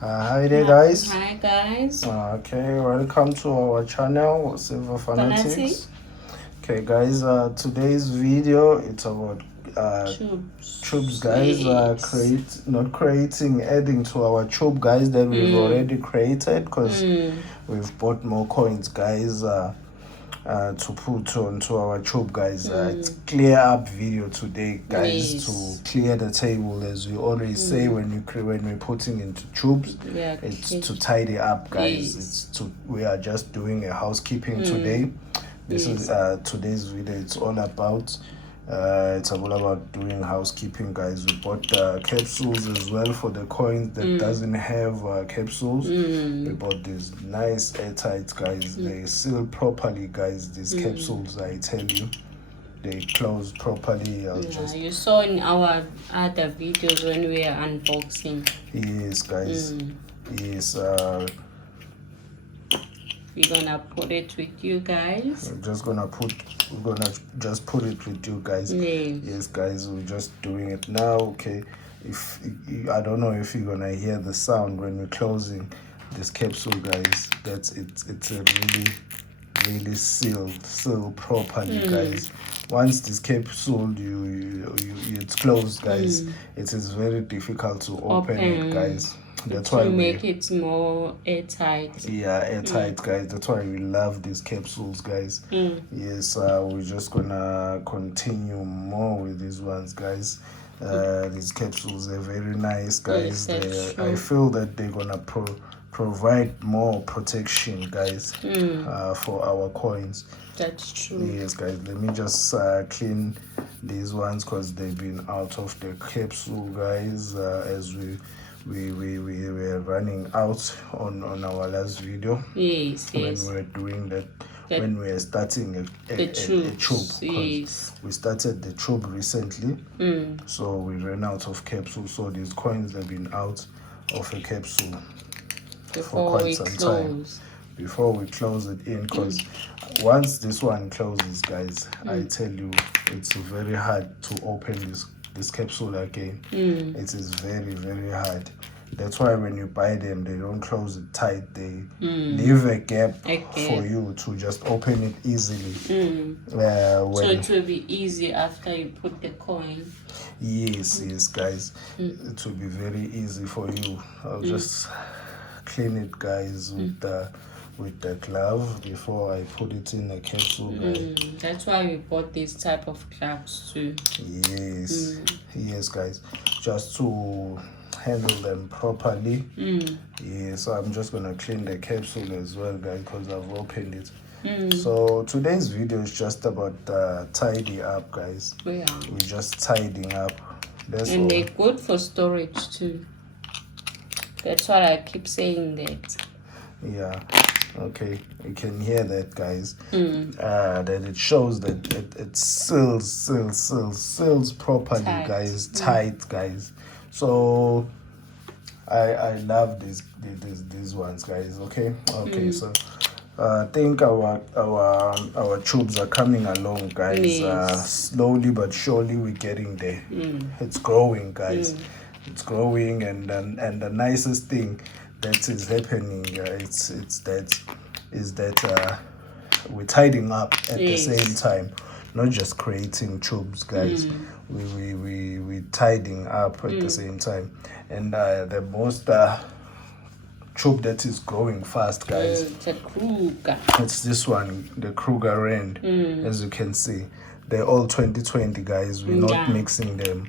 Hi there, guys. Hi guys. Okay, welcome to our channel, Silver Fanatics. Okay, guys. Today's video it's about tubes, guys. Yes. Not creating, adding to our tube, guys, that we've already created, because we've bought more coins, guys. To put onto our tube, guys. It's clear up video today, guys. Yes. To clear the table, as we always say when we're putting into tubes. Yeah, It's to tidy up, guys. Yes. We are just doing a housekeeping today. This is today's video. It's all about doing housekeeping, guys. We bought capsules as well for the coins that doesn't have capsules. We bought these nice airtight, guys. They seal properly, guys. These capsules, I tell you, they close properly. You saw in our other videos when we are unboxing. Yes, guys. Yes. We're gonna put it with you guys. We're gonna just put it with you guys. Yes, guys. We're just doing it now. Okay. If I don't know if you're gonna hear the sound when we're closing this capsule, guys. That's it. It's a really sealed properly, guys. Once this capsule it's closed, guys, it is very difficult to open it, guys. That's why we make it more airtight. Yeah, airtight, guys. That's why we love these capsules, guys. Yes, we're just gonna continue more with these ones, guys. These capsules are very nice, guys. I feel that they're gonna provide more protection, guys, for our coins. That's true. Yes, guys. Let me just clean these ones because they've been out of the capsule, guys. As we were running out on our last video. Yes. When we were doing that, when we were starting a tube. Yes. We started the tube recently, so we ran out of capsules. So these coins have been out of a capsule for quite some time before we close it in, because once this one closes, guys, I tell you, it's very hard to open this capsule again. It is very hard. That's why when you buy them, they don't close it tight. They leave a gap for you to just open it easily. So it will be easy after you put the coin. Yes, guys. It will be very easy for you. I'll just clean it, guys, with the glove before I put it in a capsule, guys. That's why we bought this type of gloves too. Yes, guys, just to handle them properly. So I'm just gonna clean the capsule as well, guys, because I've opened it. So today's video is just about tidy up, guys. We're just tidying up. That's all. They're good for storage too. That's what I keep saying that. Yeah. Okay, you can hear that, guys. That it shows that it seals properly, guys. Tight, guys. So I love these ones, guys. Okay. So I think our tubes are coming along, guys. Slowly but surely we're getting there. It's growing, guys. It's growing, and the nicest thing that is happening is that we're tidying up at the same time, not just creating tubes, guys. We tidying up at the same time, and the most tube that is growing fast, guys, it's this one, the Kruger Rand. As you can see, they're all 2020, guys. We're not mixing them.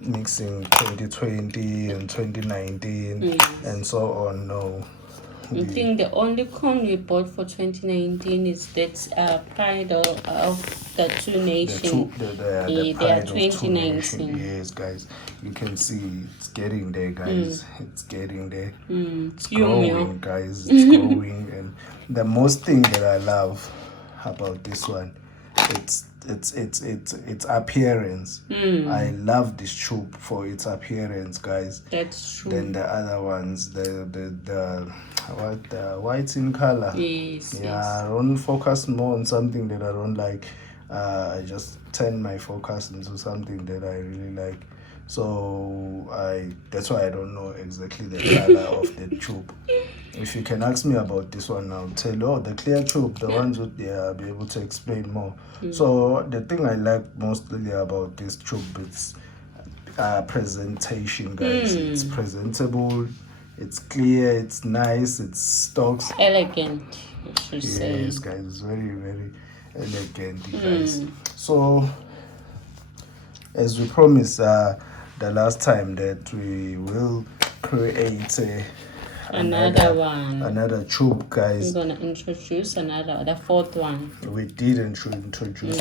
Mixing 2020 and 2019 and so on. No, I think the only coin we bought for 2019 is that Pride of the Two Nations. They are 2019. Yes, guys, you can see it's getting there, guys. It's getting there. It's growing, guys. It's growing, and the most thing that I love about this one, its appearance. I love this tube for its appearance, guys. That's true. Then the other ones, the white in color. I don't focus more on something that I don't like. I just turn my focus into something that I really like. So that's why I don't know exactly the color of the tube. If you can ask me about this one, I'll tell you, the clear tube, the ones with, I'll be able to explain more. So the thing I like mostly about this tube is presentation, guys. It's presentable, it's clear, it's nice, it's stocks. Elegant, I should say. Yes, guys, it's very, very elegant, guys. So, as we promised the last time, that we will create another tube, guys. We're gonna introduce the fourth one. We did introduce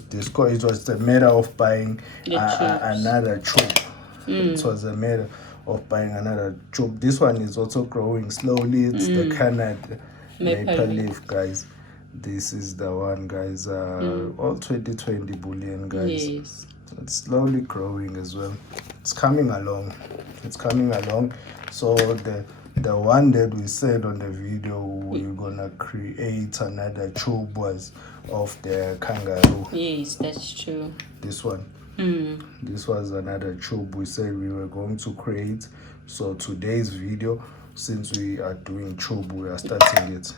this. It was a matter of buying another tube. It was a matter of buying another tube. This one is also growing slowly. It's the Canada maple leaf, guys. This is the one, guys. All 2020 bullion, guys. Yes. It's slowly growing as well. It's coming along. So the one that we said on the video we're gonna create another tube was of the kangaroo. Yes, that's true. This one. This was another tube we said we were going to create. So today's video, since we are doing tube, we are starting it.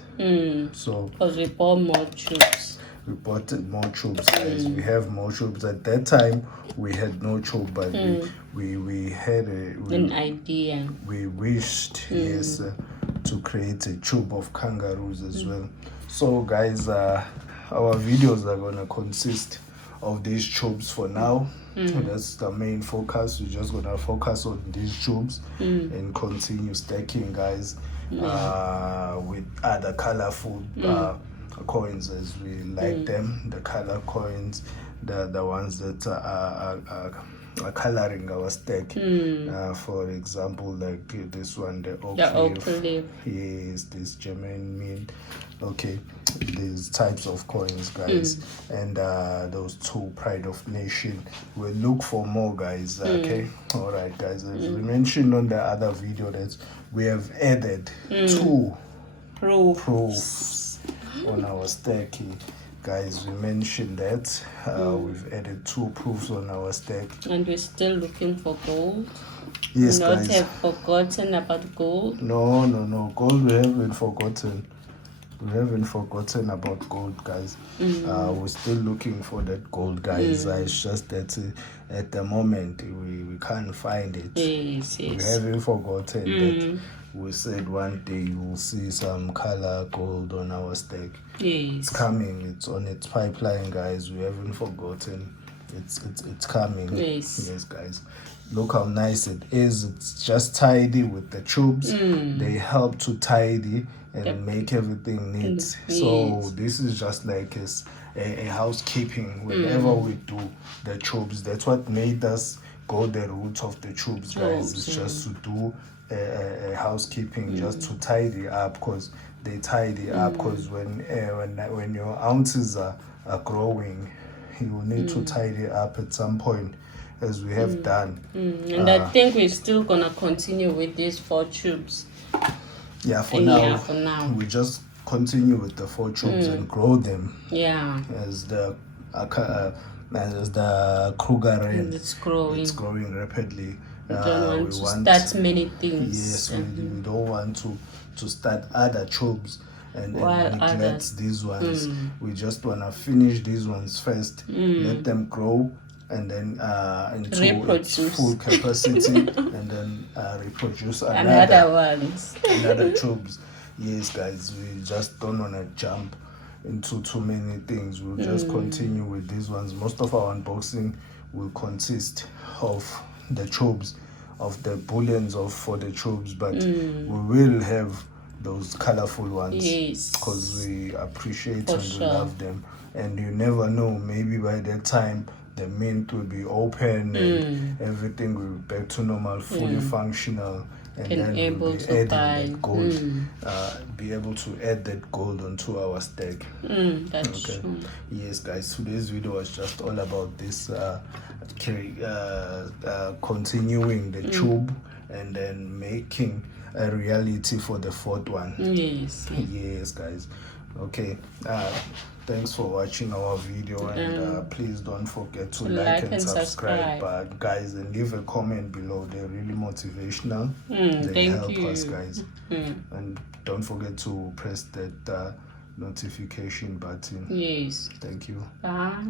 So because we bought more tubes. We bought more tubes, guys. We have more tubes. At that time, we had no tube, but we had an idea. We wished, yes, to create a tube of kangaroos as well. So, guys, our videos are gonna consist of these tubes for now. That's the main focus. We're just gonna focus on these tubes and continue stacking, guys, with other colorful coins as we like them, the color coins, the ones that are coloring our stack. For example, like this one, the oak leaf. Yes, this German mint. Okay, these types of coins, guys, and those two pride of nation. We'll look for more, guys. Okay, all right, guys. As we mentioned on the other video, that we have added two proofs on our stack, guys. We mentioned that we've added two proofs on our stack, and we're still looking for gold. Yes, not guys. Have forgotten about gold. No, gold we haven't forgotten. About gold, guys. We're still looking for that gold, guys. It's just that at the moment we can't find it. Yes. We haven't forgotten that. We said one day you will see some color gold on our stack. Yes. It's coming. It's on its pipeline, guys. We haven't forgotten. It's coming. Yes, guys. Look how nice it is. It's just tidy with the tubes. They help to tidy and make everything neat. So this is just like a housekeeping whenever we do the tubes. That's what made us go the route of the tubes, guys. It's just to do a housekeeping, just to tidy up, because they tidy up, because when your ounces are growing, you need to tidy up at some point, as we have done. And I think we're still gonna continue with these 4 tubes. For now we just continue with the 4 tubes and grow them as the Kruger Wren. It's growing rapidly. We don't want to start many things. Yes, we don't want to start other tubes and neglect these ones. We just want to finish these ones first, let them grow, and then into its full capacity, and then reproduce another tubes. Yes, guys, we just don't want to jump into too many things. We'll just continue with these ones. Most of our unboxing will consist of the tubes, of the bullions for the tubes, but we will have those colorful ones, because we appreciate and we love them. And you never know, maybe by that time the mint will be open and everything will be back to normal, fully functional, and then we'll be adding that gold, be able to add that gold onto our stack. That's true. Yes, guys, today's video was just all about this, continuing the tube and then making a reality for the 4th one. Yes, guys. Okay, thanks for watching our video, and please don't forget to like and subscribe, guys, and leave a comment below. They're really motivational. They help us, guys. And don't forget to press that notification button. Yes. Thank you. Bye.